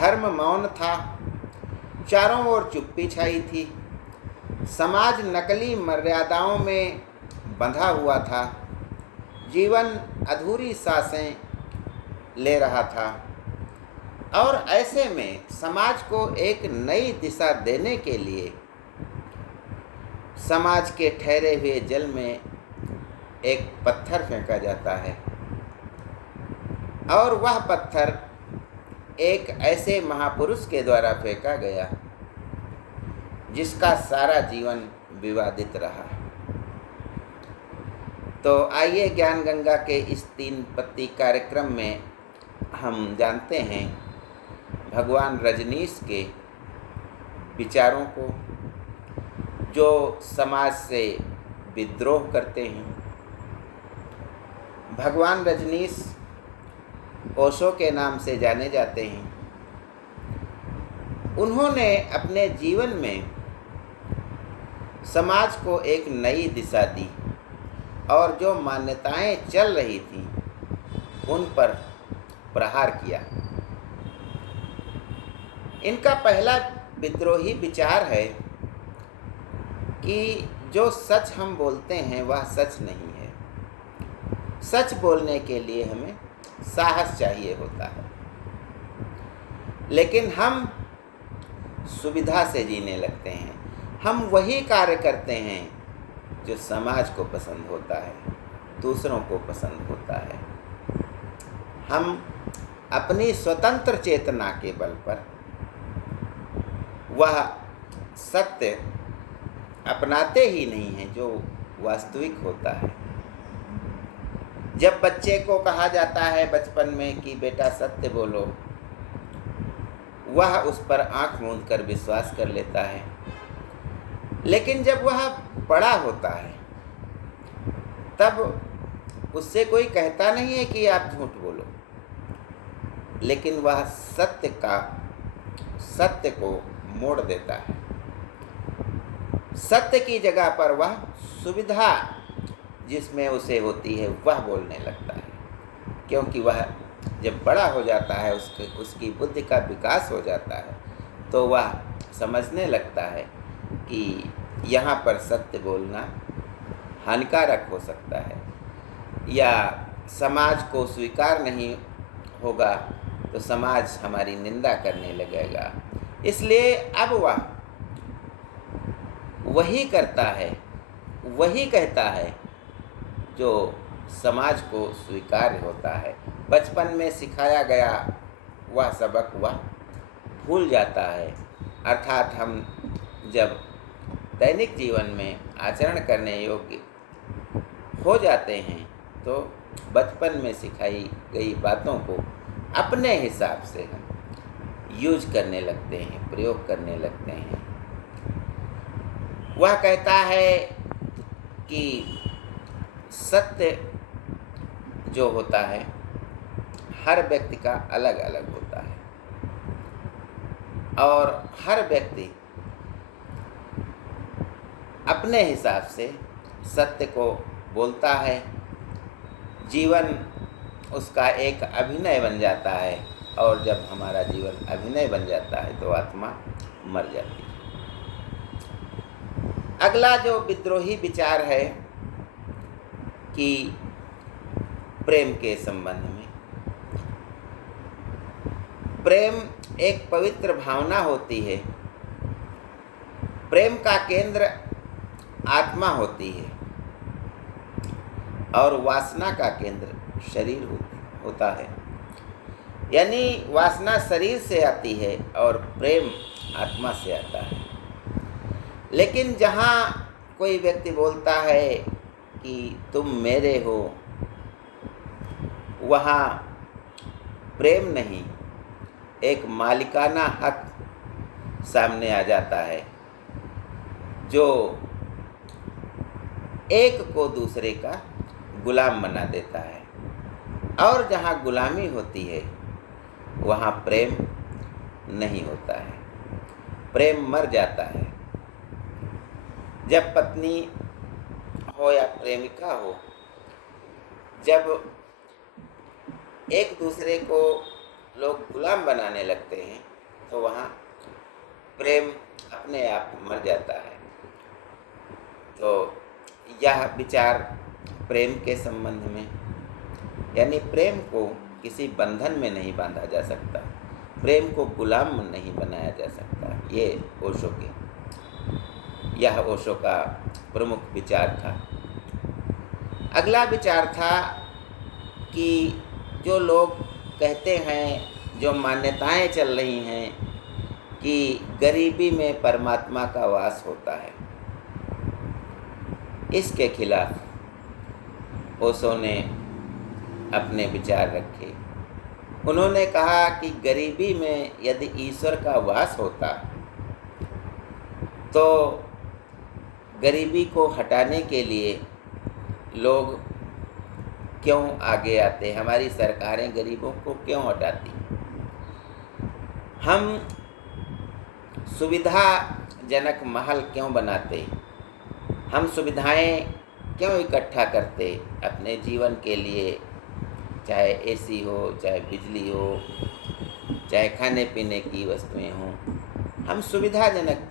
धर्म मौन था, चारों ओर चुप्पी छाई थी। समाज नकली मर्यादाओं में बंधा हुआ था। जीवन अधूरी सांसें ले रहा था और ऐसे में समाज को एक नई दिशा देने के लिए समाज के ठहरे हुए जल में एक पत्थर फेंका जाता है और वह पत्थर एक ऐसे महापुरुष के द्वारा फेंका गया जिसका सारा जीवन विवादित रहा। तो आइए ज्ञान गंगा के इस 3 पत्ती कार्यक्रम में हम जानते हैं भगवान रजनीश के विचारों को, जो समाज से विद्रोह करते हैं। भगवान रजनीश ओशो के नाम से जाने जाते हैं। उन्होंने अपने जीवन में समाज को एक नई दिशा दी और जो मान्यताएं चल रही थीं उन पर प्रहार किया। इनका पहला विद्रोही विचार है कि जो सच हम बोलते हैं वह सच नहीं है। सच बोलने के लिए हमें साहस चाहिए होता है, लेकिन हम सुविधा से जीने लगते हैं। हम वही कार्य करते हैं जो समाज को पसंद होता है, दूसरों को पसंद होता है। हम अपनी स्वतंत्र चेतना के बल पर वह सत्य अपनाते ही नहीं हैं जो वास्तविक होता है। जब बच्चे को कहा जाता है बचपन में कि बेटा सत्य बोलो, वह उस पर आंख मूंद कर विश्वास कर लेता है। लेकिन जब वह बड़ा होता है तब उससे कोई कहता नहीं है कि आप झूठ बोलो, लेकिन वह सत्य को मोड़ देता है। सत्य की जगह पर वह सुविधा जिसमें उसे होती है वह बोलने लगता है, क्योंकि वह जब बड़ा हो जाता है, उसकी बुद्धि का विकास हो जाता है, तो वह समझने लगता है कि यहाँ पर सत्य बोलना हानिकारक हो सकता है या समाज को स्वीकार नहीं होगा तो समाज हमारी निंदा करने लगेगा। इसलिए अब वह वही करता है, वही कहता है जो समाज को स्वीकार्य होता है। बचपन में सिखाया गया वह सबक वह भूल जाता है। अर्थात हम जब दैनिक जीवन में आचरण करने योग्य हो जाते हैं तो बचपन में सिखाई गई बातों को अपने हिसाब से हम यूज करने लगते हैं, प्रयोग करने लगते हैं। वह कहता है कि सत्य जो होता है हर व्यक्ति का अलग अलग होता है और हर व्यक्ति अपने हिसाब से सत्य को बोलता है। जीवन उसका एक अभिनय बन जाता है और जब हमारा जीवन अभिनय बन जाता है तो आत्मा मर जाती है। अगला जो विद्रोही विचार है कि प्रेम के संबंध में, प्रेम एक पवित्र भावना होती है। प्रेम का केंद्र आत्मा होती है और वासना का केंद्र शरीर होता है। यानी वासना शरीर से आती है और प्रेम आत्मा से आता है। लेकिन जहाँ कोई व्यक्ति बोलता है कि तुम मेरे हो, वहाँ प्रेम नहीं, एक मालिकाना हक सामने आ जाता है जो एक को दूसरे का गुलाम बना देता है। और जहाँ गुलामी होती है वहाँ प्रेम नहीं होता है, प्रेम मर जाता है। जब पत्नी हो या प्रेमिका हो, जब एक दूसरे को लोग गुलाम बनाने लगते हैं तो वहाँ प्रेम अपने आप मर जाता है। तो यह विचार प्रेम के संबंध में, यानी प्रेम को किसी बंधन में नहीं बांधा जा सकता, प्रेम को गुलाम नहीं बनाया जा सकता। ये यह ओशो का प्रमुख विचार था। अगला विचार था कि जो लोग कहते हैं, जो मान्यताएं चल रही हैं कि गरीबी में परमात्मा का वास होता है, इसके खिलाफ ओशो ने अपने विचार रखे। उन्होंने कहा कि गरीबी में यदि ईश्वर का वास होता तो गरीबी को हटाने के लिए लोग क्यों आगे आते, हमारी सरकारें गरीबों को क्यों हटाती, हम सुविधाजनक महल क्यों बनाते, हम सुविधाएं क्यों इकट्ठा करते अपने जीवन के लिए, चाहे एसी हो, चाहे बिजली हो, चाहे खाने पीने की वस्तुएं हों, हम सुविधाजनक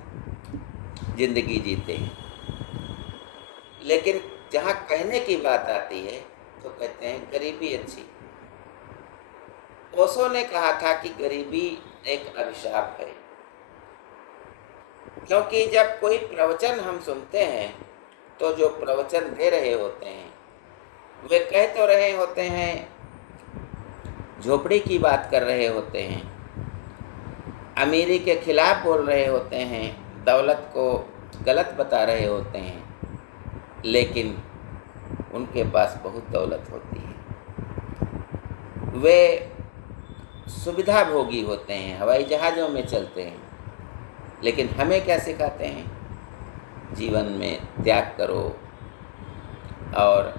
जिंदगी जीते हैं। लेकिन जहाँ कहने की बात आती है तो कहते हैं गरीबी अच्छी। ओशो ने कहा था कि गरीबी एक अभिशाप है, क्योंकि जब कोई प्रवचन हम सुनते हैं तो जो प्रवचन दे रहे होते हैं वे कह तो रहे होते हैं, झोपड़ी की बात कर रहे होते हैं, अमीरी के खिलाफ बोल रहे होते हैं, दौलत को गलत बता रहे होते हैं, लेकिन उनके पास बहुत दौलत होती है, वे सुविधा भोगी होते हैं, हवाई जहाज़ों में चलते हैं, लेकिन हमें क्या सिखाते हैं, जीवन में त्याग करो और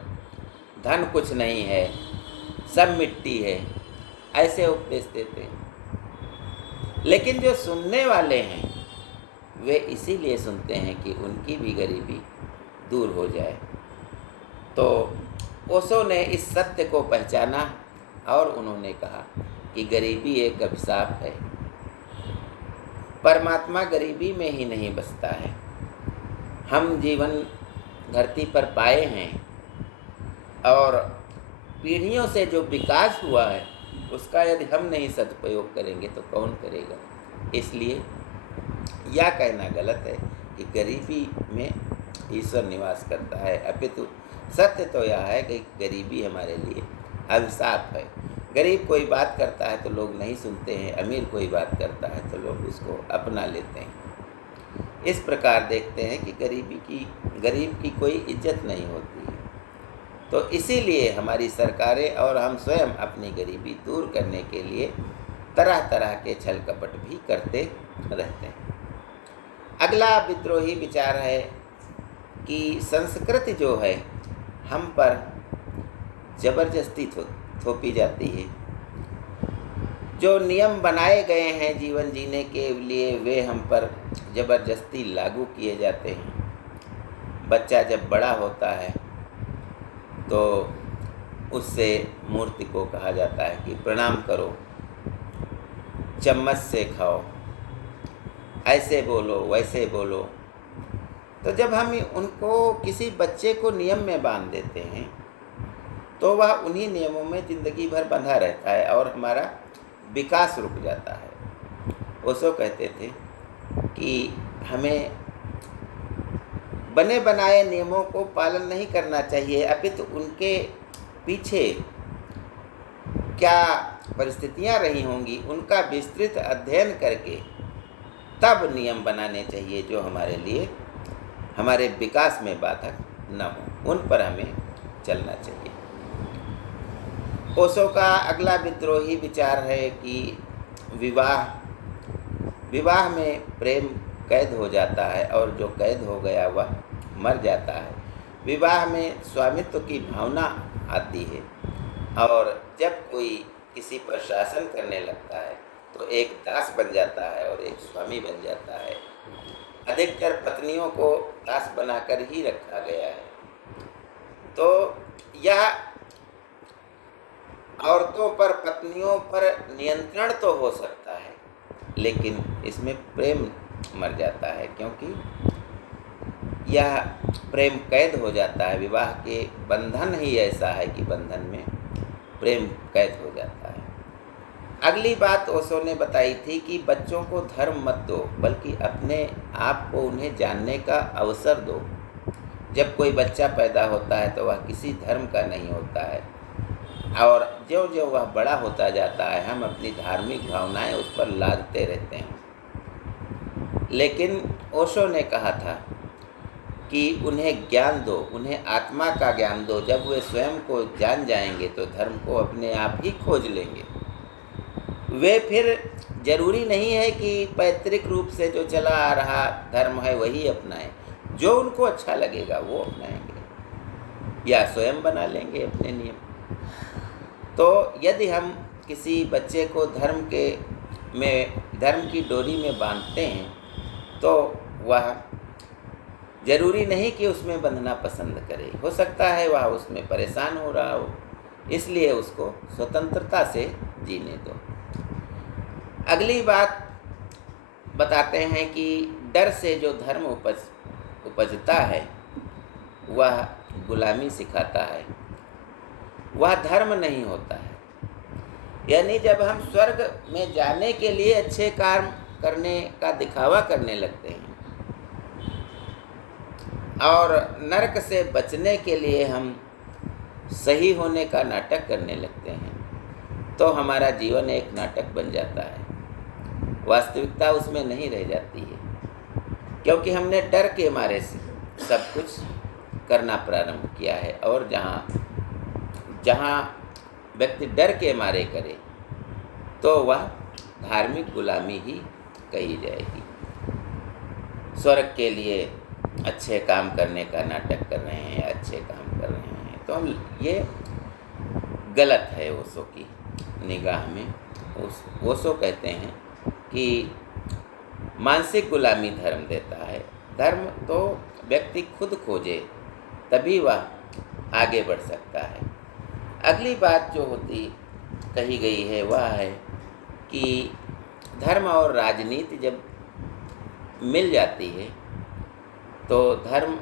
धन कुछ नहीं है, सब मिट्टी है, ऐसे उपदेश देते हैं। लेकिन जो सुनने वाले हैं वे इसीलिए सुनते हैं कि उनकी भी गरीबी दूर हो जाए। तो ओशो ने इस सत्य को पहचाना और उन्होंने कहा कि गरीबी एक अभिशाप है, परमात्मा गरीबी में ही नहीं बसता है। हम जीवन धरती पर पाए हैं और पीढ़ियों से जो विकास हुआ है उसका यदि हम नहीं सदुपयोग करेंगे तो कौन करेगा। इसलिए यह कहना गलत है कि गरीबी में ईश्वर निवास करता है, अपितु सत्य तो यह है कि गरीबी हमारे लिए अभिशाप है। गरीब कोई बात करता है तो लोग नहीं सुनते हैं, अमीर कोई बात करता है तो लोग उसको अपना लेते हैं। इस प्रकार देखते हैं कि गरीब की कोई इज्जत नहीं होती है। तो इसीलिए हमारी सरकारें और हम स्वयं अपनी गरीबी दूर करने के लिए तरह तरह के छल कपट भी करते रहते हैं। अगला विद्रोही विचार है कि संस्कृति जो है हम पर जबरदस्ती थोपी जाती है। जो नियम बनाए गए हैं जीवन जीने के लिए वे हम पर जबरदस्ती लागू किए जाते हैं। बच्चा जब बड़ा होता है तो उससे मूर्ति को कहा जाता है कि प्रणाम करो, चम्मच से खाओ, ऐसे बोलो, वैसे बोलो। तो जब हम उनको किसी बच्चे को नियम में बांध देते हैं तो वह उन्हीं नियमों में ज़िंदगी भर बंधा रहता है और हमारा विकास रुक जाता है। ओशो कहते थे कि हमें बने बनाए नियमों को पालन नहीं करना चाहिए, अपितु उनके पीछे क्या परिस्थितियां रही होंगी उनका विस्तृत अध्ययन करके तब नियम बनाने चाहिए जो हमारे लिए हमारे विकास में बाधक न हो, उन पर हमें चलना चाहिए। ओशो का अगला विद्रोही विचार है कि विवाह में प्रेम कैद हो जाता है और जो कैद हो गया वह मर जाता है। विवाह में स्वामित्व की भावना आती है और जब कोई किसी पर शासन करने लगता है तो एक दास बन जाता है और एक स्वामी बन जाता है। अधिकतर पत्नियों को दास बनाकर ही रखा गया है। तो यह औरतों पर, पत्नियों पर नियंत्रण तो हो सकता है, लेकिन इसमें प्रेम मर जाता है, क्योंकि यह प्रेम कैद हो जाता है। विवाह के बंधन ही ऐसा है कि बंधन में प्रेम कैद हो जाता है। अगली बात ओशो ने बताई थी कि बच्चों को धर्म मत दो, बल्कि अपने आप को उन्हें जानने का अवसर दो। जब कोई बच्चा पैदा होता है तो वह किसी धर्म का नहीं होता है, और ज्यों-ज्यों वह बड़ा होता जाता है, हम अपनी धार्मिक भावनाएं उस पर लादते रहते हैं। लेकिन ओशो ने कहा था कि उन्हें ज्ञान दो, उन्हें आत्मा का ज्ञान दो। जब वे स्वयं को जान जाएंगे तो धर्म को अपने आप ही खोज लेंगे। वे फिर जरूरी नहीं है कि पैतृक रूप से जो चला आ रहा धर्म है वही अपनाएं। जो उनको अच्छा लगेगा वो अपनाएंगे या स्वयं बना लेंगे अपने नियम। तो यदि हम किसी बच्चे को धर्म की डोरी में बांधते हैं, तो वह जरूरी नहीं कि उसमें बंधना पसंद करे। हो सकता है वह उसमें परेशान हो रहा हो, इसलिए उसको स्वतंत्रता से जीने दो। अगली बात बताते हैं कि डर से जो धर्म उपजता है वह गुलामी सिखाता है, वह धर्म नहीं होता है। यानी जब हम स्वर्ग में जाने के लिए अच्छे काम करने का दिखावा करने लगते हैं और नरक से बचने के लिए हम सही होने का नाटक करने लगते हैं, तो हमारा जीवन एक नाटक बन जाता है। वास्तविकता उसमें नहीं रह जाती है, क्योंकि हमने डर के मारे से सब कुछ करना प्रारंभ किया है। और जहाँ व्यक्ति डर के मारे करे तो वह धार्मिक गुलामी ही कही जाएगी। स्वर्ग के लिए अच्छे काम करने का नाटक कर रहे हैं, अच्छे काम कर रहे हैं, तो हम ये गलत है ओशो की निगाह में। ओशो कहते हैं कि मानसिक गुलामी धर्म देता है। धर्म तो व्यक्ति खुद खोजे तभी वह आगे बढ़ सकता है। अगली बात जो कही गई है वह है कि धर्म और राजनीति जब मिल जाती है तो धर्म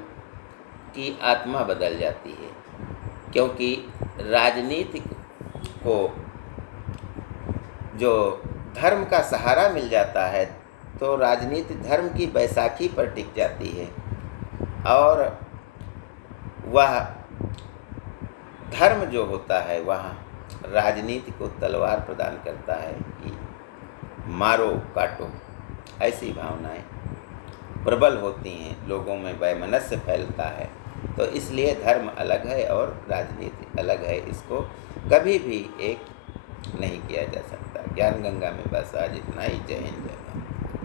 की आत्मा बदल जाती है, क्योंकि राजनीति को जो धर्म का सहारा मिल जाता है तो राजनीति धर्म की बैसाखी पर टिक जाती है, और वह धर्म जो होता है वह राजनीति को तलवार प्रदान करता है कि मारो काटो। ऐसी भावनाएं प्रबल होती हैं, लोगों में वैमनस्य फैलता है। तो इसलिए धर्म अलग है और राजनीति अलग है, इसको कभी भी एक नहीं किया जा सकता। ज्ञान गंगा में बस आज इतना ही। जय हिंद, जय भारत।